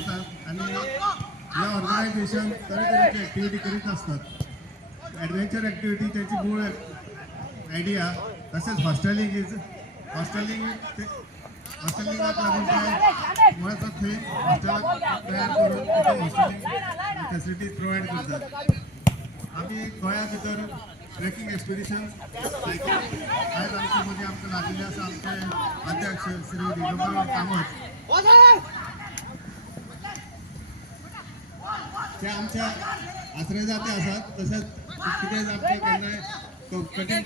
जातात आणि या ऑर्गनायझेशन तऱ्हेतऱ्हेची ॲक्टिव्हिटी करीत असतात. ॲडव्हेंचर ॲक्टिव्हिटी त्याची मूळ आयडिया. तसेच हॉस्टेलिंग हॉस्टेलिंगाक लागून काय मुळात थंय हॉस्टेलाक तयार करून तिथे हॉस्टेलिंग फॅसिलिटीज प्रोवायड करतात. आम्ही गोंया भितर ट्रेकिंग एक्सपिडिशन आयज आमच्या मध्ये आमकां लागिल्ले आसा आमचे अध्यक्ष श्री दिगंबर कामत. ते आमच्या आश्रयदाते आसात. तशेंच कितें आमचे केन्नाय कठीण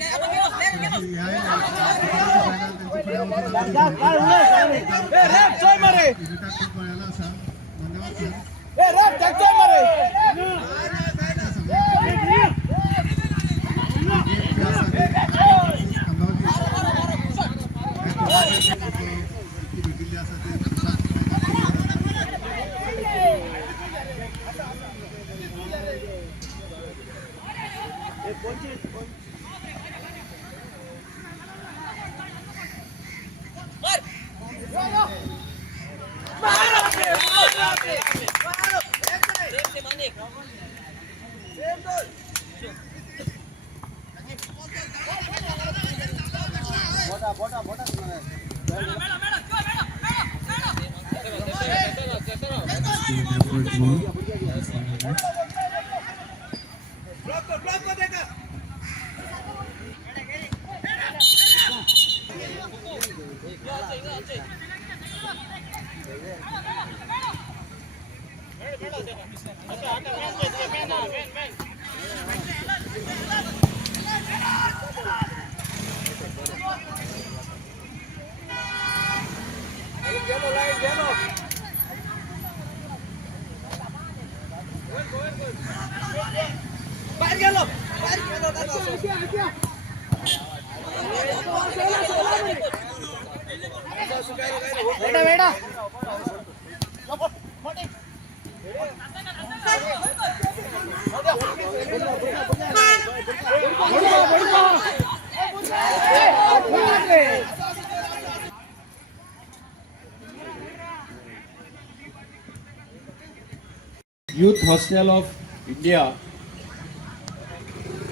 youth hostel of India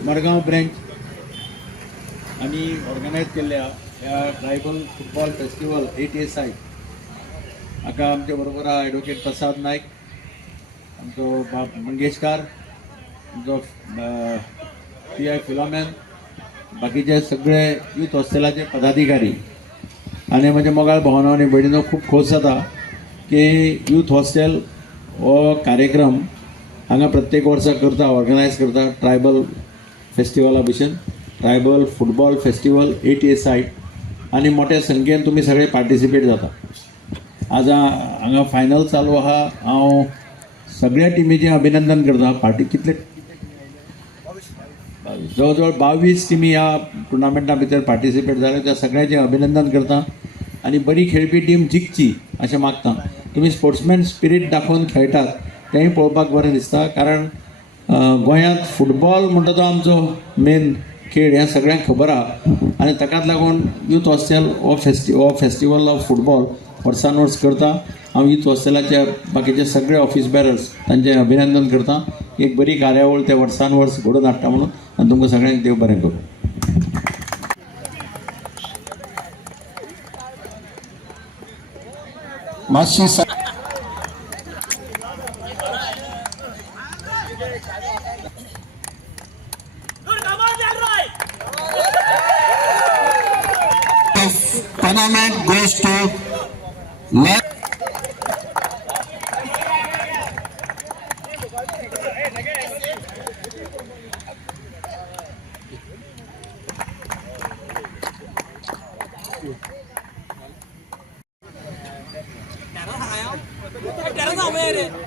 Madgaon branch आणि ऑर्गनायज केल्ल्या ह्या ट्रायबल फुटबॉल फेस्टिवल 8SI हाका आमच्या बरोबर ॲडव्होकेट प्रसाद नायक, आमचो बाब मंगेशकार, आमचो PI फिलोमेन, बाकीचे सगळे यूथ हॉस्टेलाचे पदाधिकारी आणि म्हजे मोगाळ भावनो आनी भयणीनो खूब खोस जाता की यूथ हॉस्टेल हो कार्यक्रम हांगा प्रत्येक वर्सा करता, ऑर्गनायज करता. ट्रायबल फेस्टिवला भशेन ट्रायबल फुटबॉल फेस्टिवल 8SI आणि मोठ्या संख्येन तुम्ही सगळे पार्टिसिपेट जाता. आज हांगा फायनल चालू आहा. हांव सगळ्या टिमीचें अभिनंदन करता. कितले जवळ जवळ 22 टिमी ह्या टुर्नामेंटा भितर पार्टिसिपेट जाले. त्या सगळ्यांचें अभिनंदन करता आणि बरी खेळपी टीम जिखची अशें मागता. तुम्ही स्पोर्ट्समॅन स्पिरीट दाखोवन खेळटात तेंय पळोवपाक बरें दिसता. कारण गोंयांत फुटबॉल म्हणटा तो आमचो मेन खेळ हें सगळ्यांक खबर आहा आनी ताकाच लागून यूथ हॉस्टेल हो फेस्टिवल ऑफ फुटबॉल वर्सान वर्स करता. हांव यूथ हॉस्टेलाचे बाकीचे सगळे ऑफिस बॅरर्स तांचें अभिनंदन करता. एक बरी कार्यावळ ते वर्सान वर्स घडोवन हाडटा म्हणून आनी तुमकां सगळ्यांक देव बरें करूं. मातशी tournament goes to left. Kẹo nào về đi.